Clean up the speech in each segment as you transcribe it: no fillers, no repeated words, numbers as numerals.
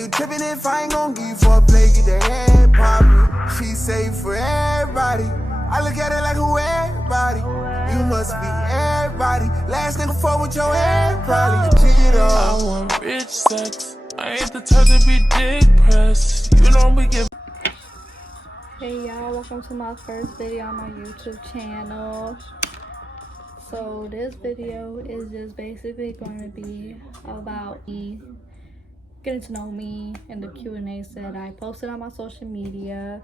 You tripping if I ain't gon' give you for a play, get the head poppin'. She say for everybody. I look at it like who everybody. You must be everybody. Last nigga fuck with your head, probably cheat on. I want rich sex. I ain't the type to be dick pressed. You know we give. Hey y'all, welcome to my first video on my YouTube channel. So this video is just basically going to be about me getting to know me and the Q&As that I posted on my social media.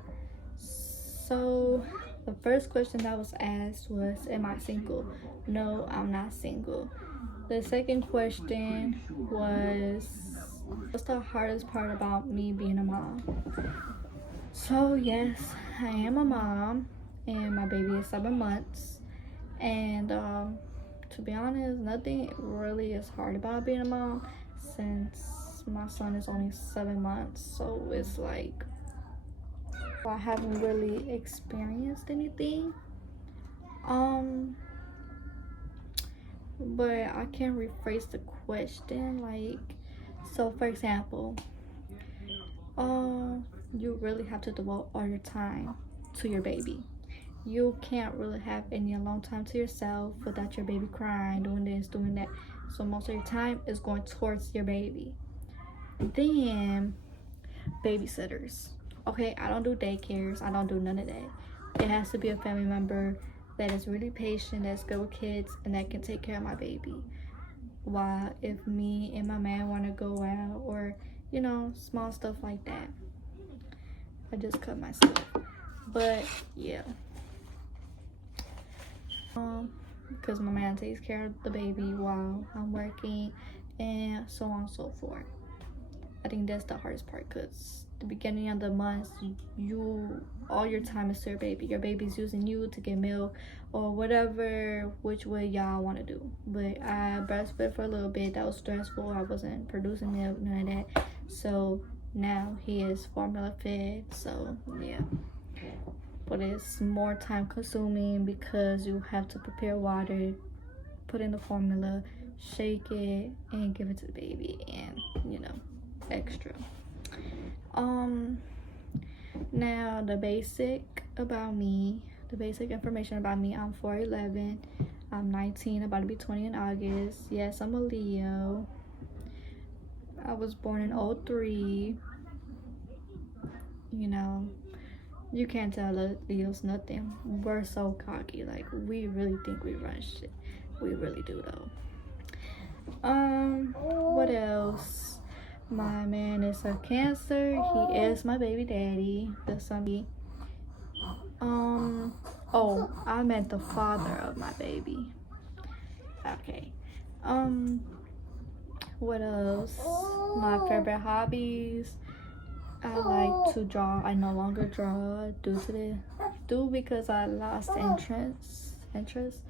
So the first question that was asked was, am I single? No, I'm not single. The second question was, what's the hardest part about me being a mom? So yes, I am a mom and my baby is 7 months, and to be honest, nothing really is hard about being a mom since my son is only 7 months. So it's like I haven't really experienced anything, but I can rephrase the question. Like, so for example, you really have to devote all your time to your baby. You can't really have any alone time to yourself without your baby crying, doing this, doing that. So most of your time is going towards your baby. Then babysitters. Okay, I don't do daycares, I don't do none of that. It has to be a family member that is really patient, that's good with kids, and that can take care of my baby. While if me and my man want to go out, or you know, small stuff like that, I just cut myself. But yeah, because my man takes care of the baby while I'm working, and so on and so forth. I think that's the hardest part, because the beginning of the month, you all your time is to your baby. Your baby's using you to get milk or whatever, which way y'all want to do. But I breastfed for a little bit. That was stressful. I wasn't producing milk, none of that. So now he is formula fed. So yeah, but it's more time consuming because you have to prepare water, put in the formula, shake it, and give it to the baby, and you know, extra. Now the basic information about me: I'm 4'11", I'm 19, about to be 20 in August. Yes, I'm a Leo. I was born in 03. You know, you can't tell Leos nothing. We're so cocky, like we really think we run shit. We really do though. What else? My man is a Cancer. He is my baby daddy. The son. Oh, I meant the father of my baby. Okay. What else? My favorite hobbies. I like to draw. I no longer draw because I lost interest.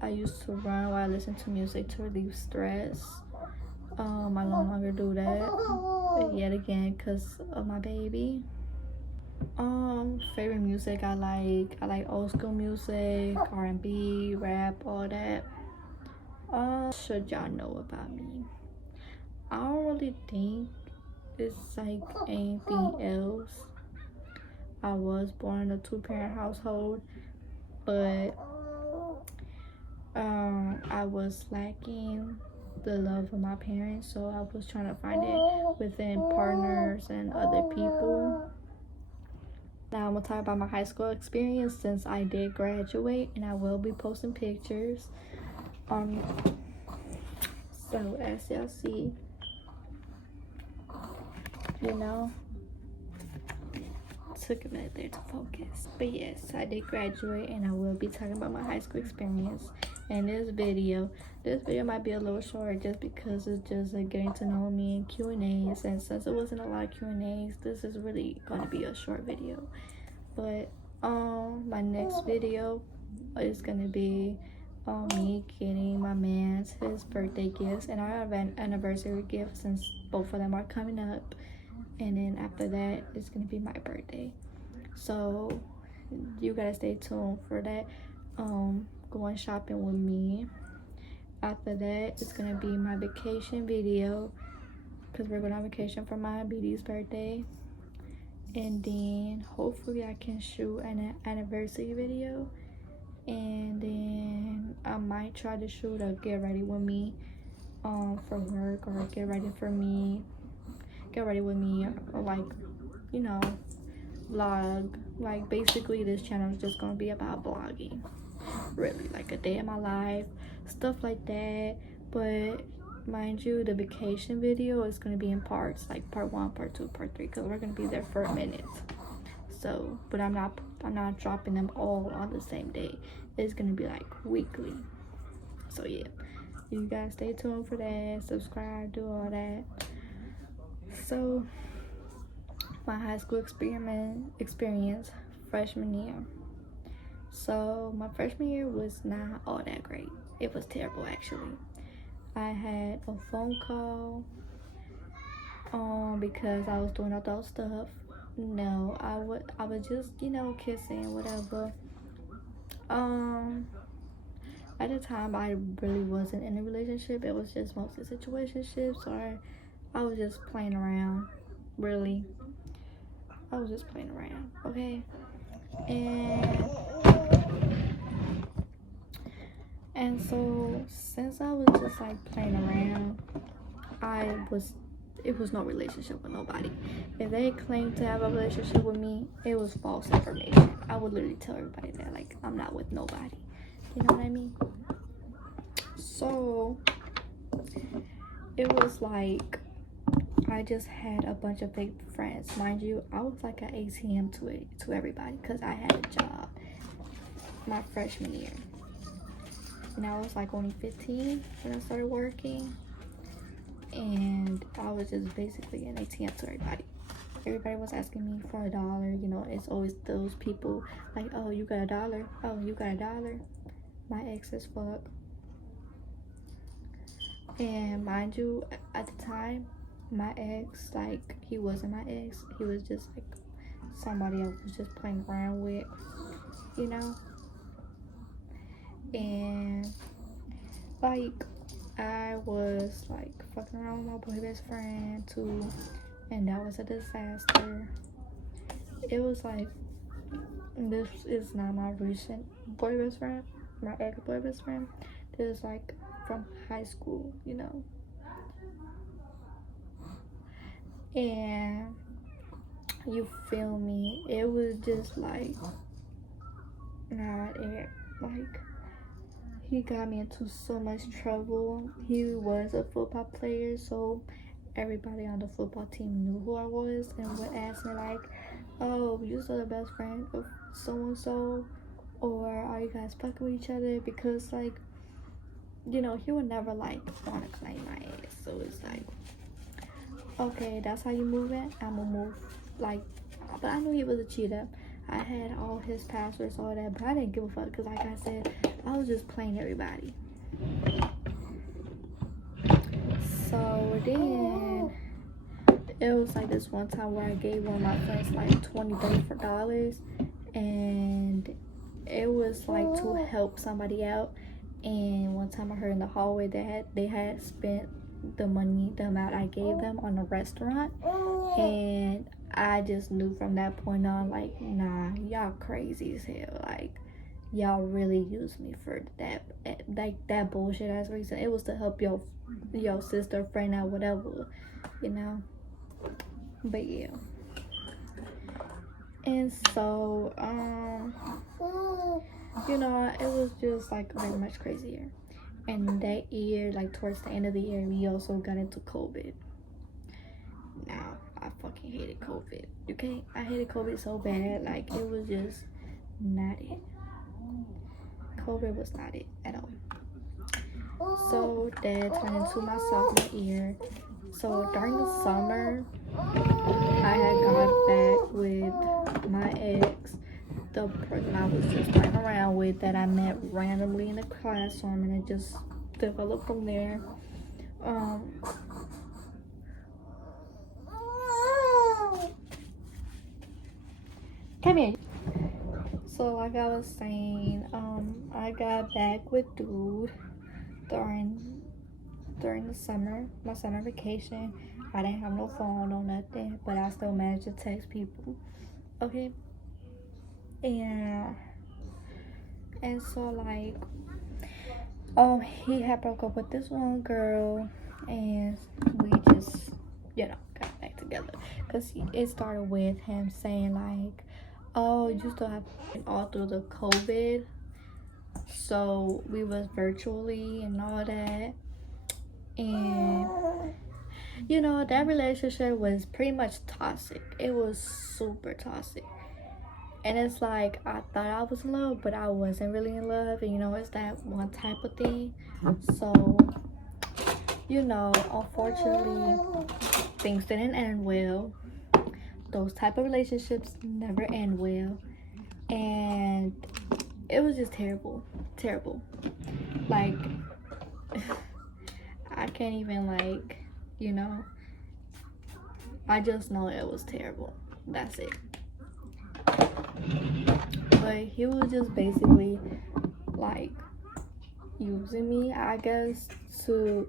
I used to run while I listen to music to relieve stress. I no longer do that yet again because of my baby. Favorite music, I like old school music, R&B, rap, all that. Should y'all know about me? I don't really think it's like anything else. I was born in a 2-parent household, but I was lacking the love of my parents, so I was trying to find it within partners and other people. Now I'm gonna talk about my high school experience, since I did graduate, and I will be posting pictures. So as y'all see, you know, took a minute there to focus, but yes, I did graduate, and I will be talking about my high school experience in this video. This video might be a little short just because it's just like getting to know me and Q&As, and since it wasn't a lot of Q&As, this is really going to be a short video. But my next video is going to be me getting my man's his birthday gifts, and I have an anniversary gift since both of them are coming up, and then after that it's going to be my birthday. So you gotta stay tuned for that. Going shopping with me. After that, it's gonna be my vacation video. because we're going on vacation for my BD's birthday. And then hopefully I can shoot an anniversary video, and then I might try to shoot a get ready with me for work, or get ready with me, or like, you know, vlog. Like, basically this channel is just gonna be about vlogging, really, like a day in my life, stuff like that. But mind you, the vacation video is going to be in parts, like part 1, part 2, part 3, because we're going to be there for a minute. So, but I'm not dropping them all on the same day. It's going to be like weekly. So yeah, you guys stay tuned for that, subscribe, do all that. So my high school experience freshman year. So my freshman year was not all that great. It was terrible, actually. I had a phone call because I was doing adult stuff. No, I was just, you know, kissing, whatever. At the time I really wasn't in a relationship. It was just mostly situationships, or I was just playing around. Really, I was just playing around, okay? And so since I was just like playing around, it was no relationship with nobody. If they claimed to have a relationship with me, it was false information. I would literally tell everybody that, like, I'm not with nobody. You know what I mean? So it was like I just had a bunch of fake friends. Mind you, I was like an ATM to everybody, because I had a job my freshman year. And I was like only 15 when I started working, and I was just basically an ATM to everybody. Everybody was asking me for $1. You know, it's always those people like, oh, you got $1? Oh, you got $1? My ex is fuck. And mind you, at the time, my ex, like, he wasn't my ex. He was just like somebody I was just playing around with, you know. And like, I was like fucking around with my boy best friend too, and that was a disaster. It was like, this is not my recent boy best friend, my ex boy best friend. This is like from high school, you know. And you feel me, it was just like not it. Like, he got me into so much trouble. He was a football player, so everybody on the football team knew who I was and would ask me like, oh, you still the best friend of so and so, or are you guys fucking with each other? Because, like, you know, he would never like want to claim my ass. So it's like, okay, that's how you move it, I'ma move. Like, but I knew he was a cheater. I had all his passwords, all that, but I didn't give a fuck, because like I said, I was just playing everybody. So then it was like this one time where I gave one of my friends like $20 and it was like to help somebody out. And one time I heard in the hallway that they had spent the amount I gave them on a restaurant, and I just knew from that point on, like, nah, y'all crazy as hell. Like, y'all really used me for that, like, that bullshit ass reason. It was to help your sister, friend out, whatever, you know. But yeah. And so you know, it was just like very much crazier. And that year, like towards the end of the year, we also got into COVID. Now, I fucking hated COVID, okay? I hated COVID so bad, like, it was just not it. COVID was not it at all. So that turned into my sophomore year. So during the summer, I had got back with my ex, the person I was just playing around with, that I met randomly in the classroom, and it just developed from there. Come here. So like I was saying, I got back with dude during the summer, my summer vacation. I didn't have no phone or nothing, but I still managed to text people. Okay. And so like he had broke up with this one girl, and we just got back together, because it started with him saying like, oh, you still have all through the COVID, so we was virtually and all that. And that relationship was pretty much toxic. It was super toxic. And it's like, I thought I was in love, but I wasn't really in love. And it's that one type of thing. So, unfortunately, things didn't end well. Those type of relationships never end well. And it was just terrible. Terrible. Like, I can't even, I just know it was terrible. That's it. But he was just basically using me, I guess, to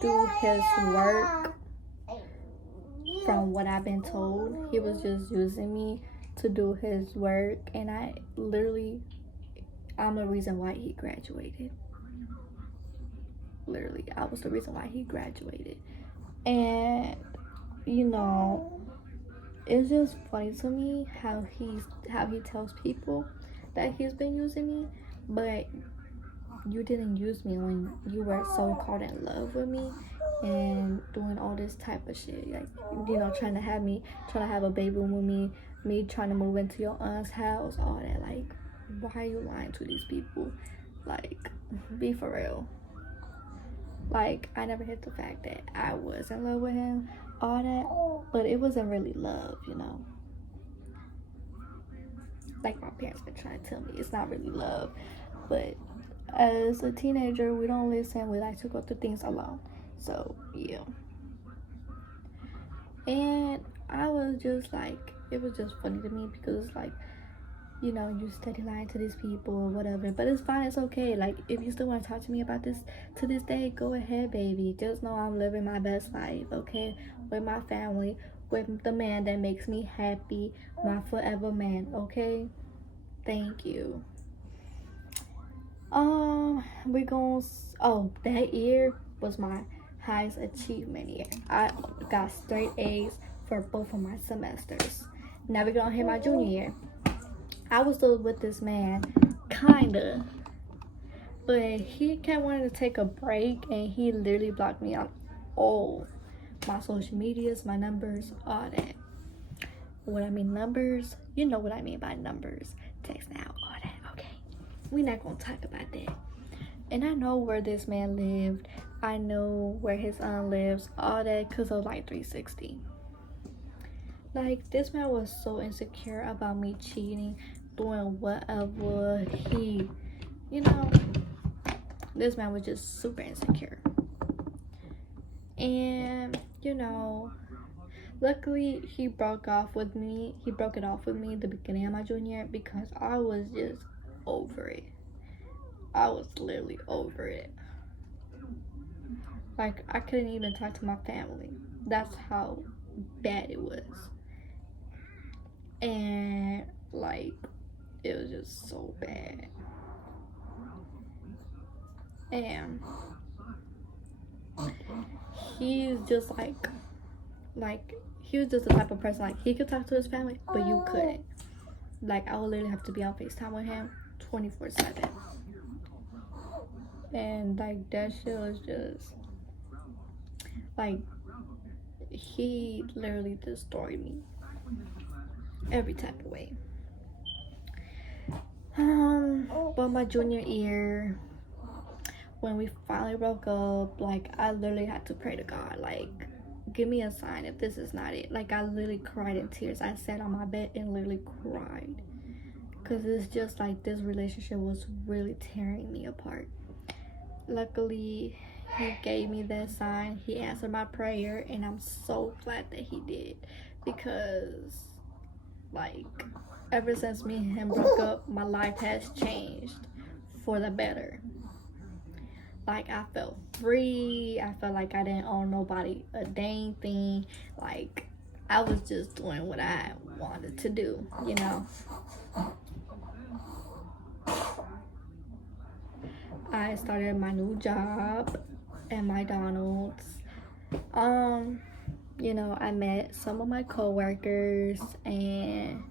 do his work. From what I've been told, he was just using me to do his work, and I'm the reason why he graduated. Literally, I was the reason why he graduated. And it's just funny to me how he tells people that he's been using me, but you didn't use me when you were so caught in love with me and doing all this type of shit, like trying to have a baby with me trying to move into your aunt's house, all that. Like, why are you lying to these people? Like, be for real. Like, I never hid the fact that I was in love with him, all that, but it wasn't really love, Like my parents been trying to tell me, it's not really love. But as a teenager, we don't listen. We like to go through things alone. So, yeah. And I was just like, it was just funny to me, because it's like, you steady lying to these people or whatever. But it's fine, it's okay. Like, if you still want to talk to me about this to this day, go ahead, baby. Just know I'm living my best life, okay? With my family, with the man that makes me happy, my forever man, okay? Thank you. That year was my highest achievement year. I got straight A's for both of my semesters. Now we're gonna hit my junior year. I was still with this man, kinda, but he kept wanting to take a break, and he literally blocked me on all my social medias, my numbers, all that. What I mean numbers, you know what I mean by numbers. Text now, all that, okay? We're not gonna talk about that. And I know where this man lived. I know where his aunt lives, all that, because of 360. Like, this man was so insecure about me cheating, doing whatever. This man was just super insecure. And luckily he broke it off with me at the beginning of my junior year, because I was just over it. I was literally over it. Like, I couldn't even talk to my family. That's how bad it was. And it was just so bad. And he's just he was just the type of person, he could talk to his family, but you couldn't. I would literally have to be on FaceTime with him 24/7. And that shit was just he literally destroyed me every type of way. But my junior year, when we finally broke up, I literally had to pray to God, give me a sign if this is not it. I literally cried in tears. I sat on my bed and literally cried, because it's just this relationship was really tearing me apart. Luckily, he gave me that sign. He answered my prayer, and I'm so glad that he did, because ever since me and him broke up, my life has changed for the better. Like, I felt free. I felt like I didn't owe nobody a dang thing. Like, I was just doing what I wanted to do, you know. I started my new job at McDonald's. You know, I met some of my co-workers, and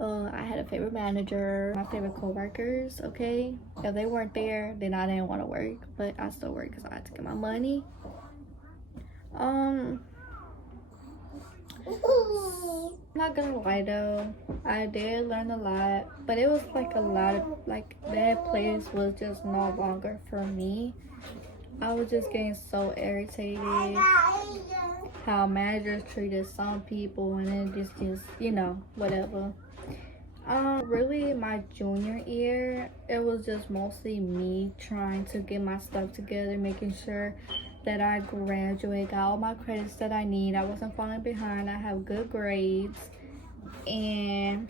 I had a favorite manager, my favorite co-workers. Okay, if they weren't there, then I didn't want to work, but I still work because I had to get my money. I'm not gonna lie though, I did learn a lot, but it was like a lot of, like, that place was just no longer for me. I was just getting so irritated how managers treated some people, and then just you know, whatever. Really, my junior year, it was just mostly me trying to get my stuff together, making sure that I graduate, got all my credits that I need. I wasn't falling behind. I have good grades. And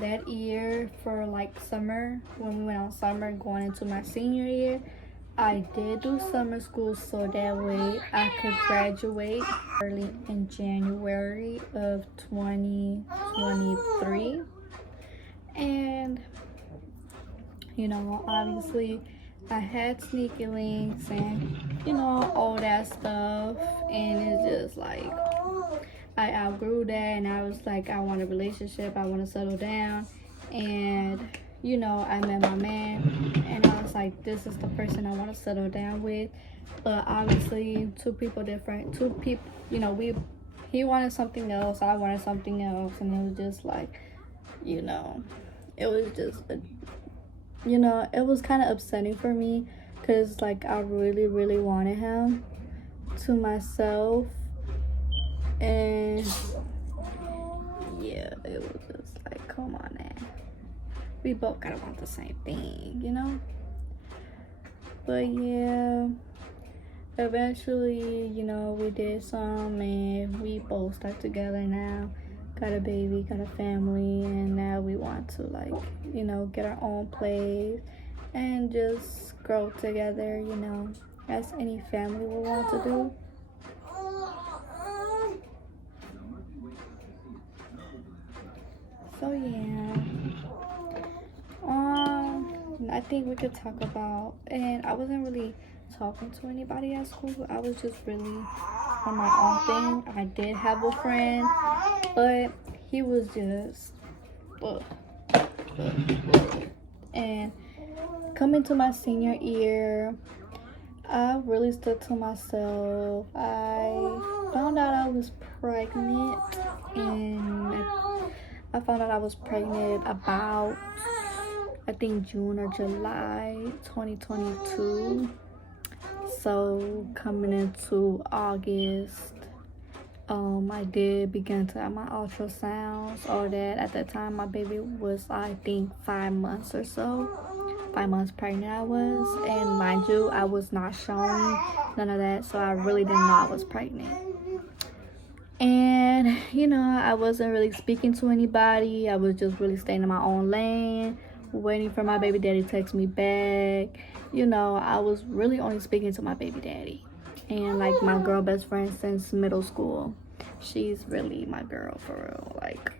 that year, for like summer, when we went on summer going into my senior year, I did do summer school so that way I could graduate early in January of 2023. And, you know, obviously I had sneaky links and, you know, all that stuff. And it's just like, I outgrew that, and I was like, I want a relationship, I want to settle down. And, you know, I met my man, and I was like, this is the person I want to settle down with. But obviously, two people, you know, he wanted something else, I wanted something else, and it was just like, you know, it was just, you know, it was kind of upsetting for me, because, like, I really, really wanted him to myself. And yeah, it was just like, come on now, we both gotta want the same thing, you know. But yeah, eventually, you know, we did some, and we both stuck together now, got a baby, got a family, and now we want to, like, you know, get our own place and just grow together, you know, as any family will want to do. So yeah, I think we could talk about, and I wasn't really talking to anybody at school. I was just really on my own thing. I did have a friend, but he was just, and coming to my senior year, I really stood to myself. I found out I was pregnant, and I found out I was pregnant about, I think, June or July 2022. So coming into August, I did begin to have my ultrasounds, all that. At that time, my baby was, I think, 5 months or so. 5 months pregnant I was. And mind you, I was not showing none of that, so I really didn't know I was pregnant. And, you know, I wasn't really speaking to anybody. I was just really staying in my own lane, waiting for my baby daddy to text me back. You know, I was really only speaking to my baby daddy and, like, my girl best friend since middle school. She's really my girl for real. Like,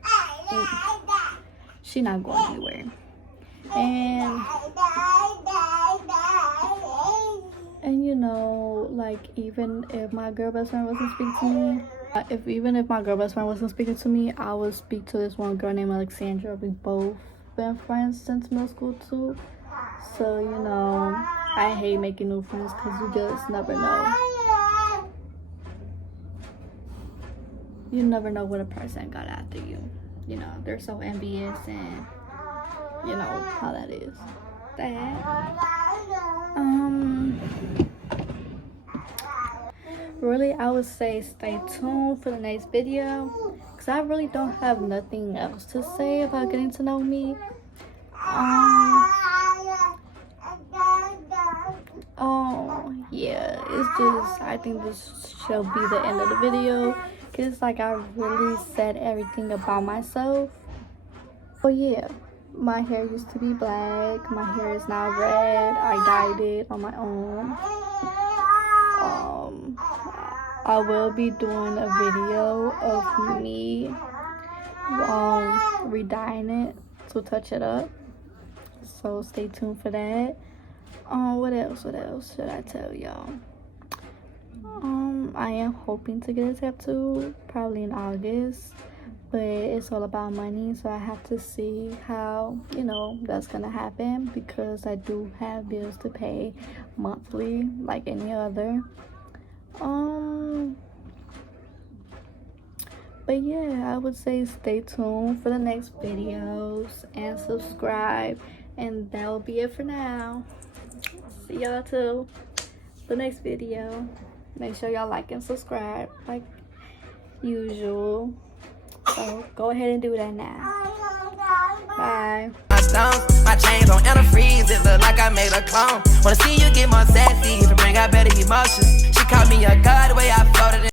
she not going anywhere. And you know, like, even if my girl best friend wasn't speaking to me, if my girl best friend wasn't speaking to me, I would speak to this one girl named Alexandra. We both been friends since middle school too. So, you know, I hate making new friends because you just never know. You never know what a person got after you. You know, they're so envious, and you know how that is. Really, I would say stay tuned for the next video, because I really don't have nothing else to say about getting to know me. Yeah, it's just, I think this shall be the end of the video, because like I really said everything about myself. Oh yeah, My hair used to be black. My hair is now red. I dyed it on my own. I will be doing a video of me re-dyeing it to touch it up. So stay tuned for that. What else should I tell y'all? I am hoping to get a tattoo probably in August, but it's all about money, so I have to see how, you know, that's gonna happen, because I do have bills to pay monthly like any other. But yeah, I would say stay tuned for the next videos and subscribe, and that will be it for now. See y'all till the next video. Make sure y'all like and subscribe like usual. So go ahead and do that now. Bye. My stones, my chains on antifreeze, it look like I made a clone. Wanna see you get more sassy, to bring out better emotions. She called me a god, the way I floated.